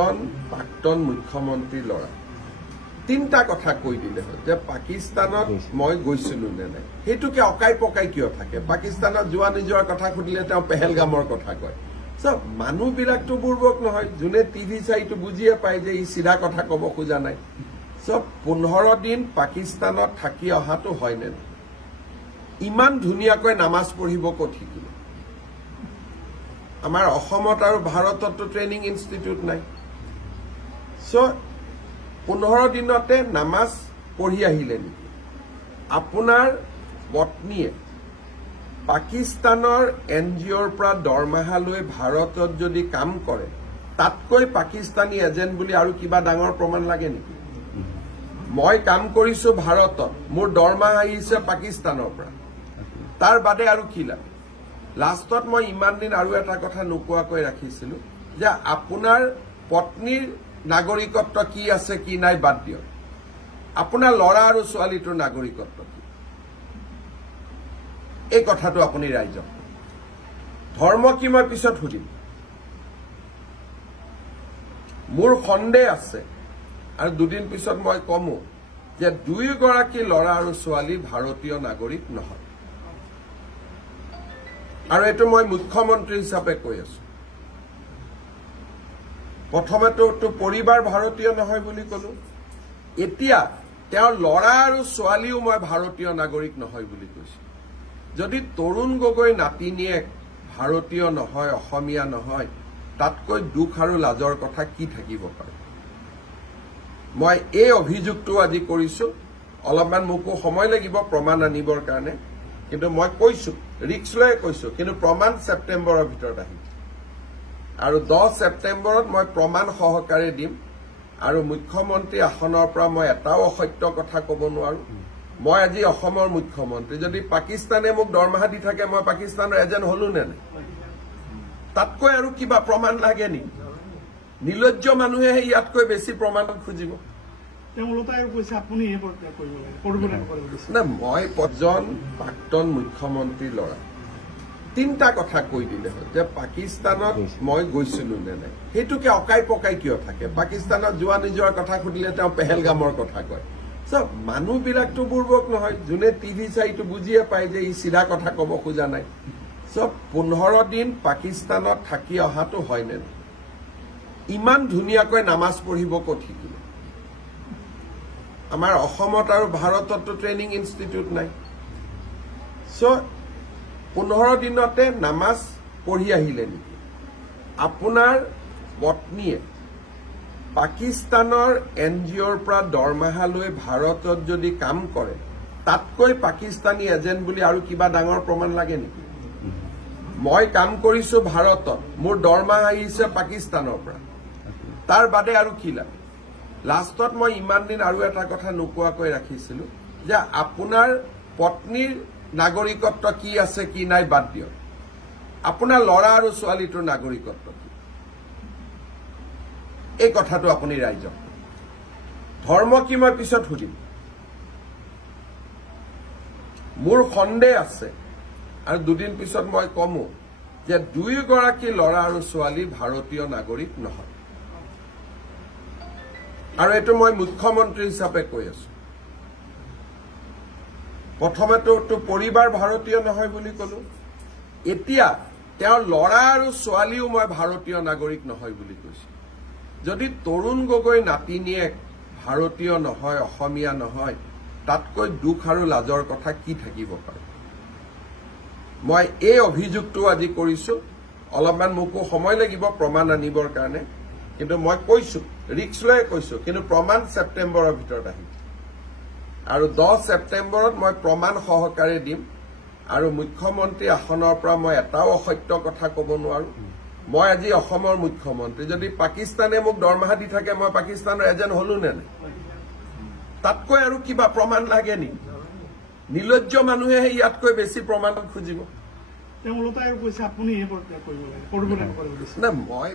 প্ৰাক্তন মুখ্যমন্ত্ৰীৰ ল'ৰা তিনিটা কথা কৈ দিলে হয় যে পাকিস্তানত মই গৈছিলো নে নাই সেইটোকে অকাই পকাই কিয় থাকে পাকিস্তানত যোৱা নিজৰ কথা সুধিলে তেওঁ পেহেলগামৰ কথা কয় সব মানুহবিলাকতো বুৰ্বক নহয় যোনে টিভি চাইটো বুজিয়ে পায় যে ই সিধা কথা কব খোজা নাই সব 15 দিন পাকিস্তানত থাকি অহাটো হয় নে ইমান ধুনীয়াকৈ নামাজ পঢ়িব ক'ত শিকিলে আমাৰ অসমত আৰু ভাৰততো ট্ৰেইনিং ইনষ্টিটিউট নাই সো 15 দিনতে নামাজ পঢ়ি আহিলে নেকি আপোনাৰ পত্নীয়ে পাকিস্তানৰ এনজিঅ'ৰ পৰা দৰমহা লৈ ভাৰতত যদি কাম কৰে তাতকৈ পাকিস্তানী এজেন্ট বুলি আৰু কিবা ডাঙৰ প্ৰমাণ লাগে নেকি মই কাম কৰিছো ভাৰতত মোৰ দৰমহা আহিছে পাকিস্তানৰ পৰা তাৰ বাদে আৰু কি লাগে লাষ্টত মই ইমান দিন আৰু এটা কথা নোকোৱাকৈ ৰাখিছিলো যে আপোনাৰ পত্নীৰ নাগৰিকত্ব কি আছে কি নাই বাদ দিয়ক আপোনাৰ ল'ৰা আৰু ছোৱালীটোৰ নাগৰিকত্ব কি এই কথাটো আপুনি ৰাইজক ধৰ্ম কি মই পিছত সুধিম মোৰ সন্দেহ আছে আৰু দুদিন পিছত মই কমো যে দুয়োগৰাকী ল'ৰা আৰু ছোৱালী ভাৰতীয় নাগৰিক নহয় আৰু এটো মই মুখ্যমন্ত্ৰী হিচাপে কৈ আছো প্ৰথমেতো পৰিবাৰ ভাৰতীয় নহয় বুলি কলো এতিয়া তেওঁৰ ল'ৰা আৰু ছোৱালীও মই ভাৰতীয় নাগৰিক নহয় বুলি কৈছো যদি তৰুণ গগৈ নাতিনিয়েক ভাৰতীয় নহয় অসমীয়া নহয় তাতকৈ দুখ আৰু লাজৰ কথা কি থাকিব পাৰে মই এই অভিযোগটো আজি কৰিছো অলপমান মোকো সময় লাগিব প্ৰমাণ আনিবৰ কাৰণে কিন্তু মই কৈছো ৰিক্স লৈ কৈছো কিন্তু প্ৰমাণ ছেপ্টেম্বৰৰ ভিতৰত আহিব আৰু 10 ছেপ্টেম্বৰত মই প্ৰমাণ সহকাৰে দিম আৰু মুখ্যমন্ত্ৰী আসনৰ পৰা মই এটাও অসত্য কথা ক'ব নোৱাৰো মই আজি অসমৰ মুখ্যমন্ত্ৰী যদি পাকিস্তানে মোক দৰমহা দি থাকে মই পাকিস্তানৰ এজেন্ট হলো নে নাই তাতকৈ আৰু কিবা প্ৰমাণ লাগে নি নিলজ্জ মানুহে ইয়াতকৈ বেছি প্ৰমাণ খুজিব না মই পজন প্ৰাক্তন মুখ্যমন্ত্ৰীৰ ল'ৰা তিনিটা কথা কৈ দিলে হয় যে পাকিস্তানত মই গৈছিলো নে নাই সেইটোকে অকাই পকাই কিয় থাকে পাকিস্তানত যোৱা নিজৰ কথা সুধিলে তেওঁ পেহেলগামৰ কথা কয় সব মানুহবিলাকতো বুৰ্বক নহয় যোনে টিভি চাইটো বুজিয়ে পায় যে ই সিধা কথা কব খোজা নাই সব 15 দিন পাকিস্তানত থাকি অহাটো হয় নে ইমান ধুনীয়াকৈ নামাজ পঢ়িব ক'ত শিকিলে আমাৰ অসমত আৰু ভাৰততো ট্ৰেইনিং ইনষ্টিটিউট নাই সো 15 দিনতে নামাজ পঢ়ি আহিলে নেকি আপোনাৰ পত্নীয়ে পাকিস্তানৰ এনজিঅ'ৰ পৰা দৰমহা লৈ ভাৰতত যদি কাম কৰে তাতকৈ পাকিস্তানী এজেন্ট বুলি আৰু কিবা ডাঙৰ প্ৰমাণ লাগে নেকি মই কাম কৰিছো ভাৰতত মোৰ দৰমহা আহিছে পাকিস্তানৰ পৰা তাৰ বাদে আৰু কি লাগে লাষ্টত মই ইমান দিন আৰু এটা কথা নোকোৱাকৈ ৰাখিছিলো যে আপোনাৰ পত্নীৰ নাগৰিকত্ব কি আছে কি নাই বাদ দিয়ক আপোনাৰ ল'ৰা আৰু ছোৱালীটোৰ নাগৰিকত্ব কি এই কথাটো আপুনি ৰাইজক ধৰ্ম কি মই পিছত সুধিম মোৰ সন্দেহ আছে আৰু দুদিন পিছত মই কমো যে দুয়োগৰাকী ল'ৰা আৰু ছোৱালী ভাৰতীয় নাগৰিক নহয় আৰু এটো মই মুখ্যমন্ত্ৰী হিচাপে কৈ আছো প্ৰথমেতো পৰিবাৰ ভাৰতীয় নহয় বুলি কলো এতিয়া তেওঁৰ ল'ৰা আৰু ছোৱালীও মই ভাৰতীয় নাগৰিক নহয় বুলি কৈছো যদি তৰুণ গগৈ নাতিনিয়েক ভাৰতীয় নহয় অসমীয়া নহয় তাতকৈ দুখ আৰু লাজৰ কথা কি থাকিব পাৰে মই এই অভিযোগটো আজি কৰিছো অলপমান মোকো সময় লাগিব প্ৰমাণ আনিবৰ কাৰণে কিন্তু মই কৈছো ৰিক্স লৈ কৈছো কিন্তু প্ৰমাণ ছেপ্টেম্বৰৰ ভিতৰত আহিব আৰু 10 ছেপ্টেম্বৰত মই প্ৰমাণ সহকাৰে দিম আৰু মুখ্যমন্ত্ৰী আসনৰ পৰা মই এটাও অসত্য কথা ক'ব নোৱাৰো মই আজি অসমৰ মুখ্যমন্ত্ৰী যদি পাকিস্তানে মোক দৰমহা দি থাকে মই পাকিস্তানৰ এজেন্ট হলো নে নাই তাতকৈ আৰু কিবা প্ৰমাণ লাগে নি নিলজ্জ মানুহে ইয়াতকৈ বেছি প্ৰমাণ খুজিব তেওঁলোকে কৈছে আপুনি এই কৰিব লাগে না মই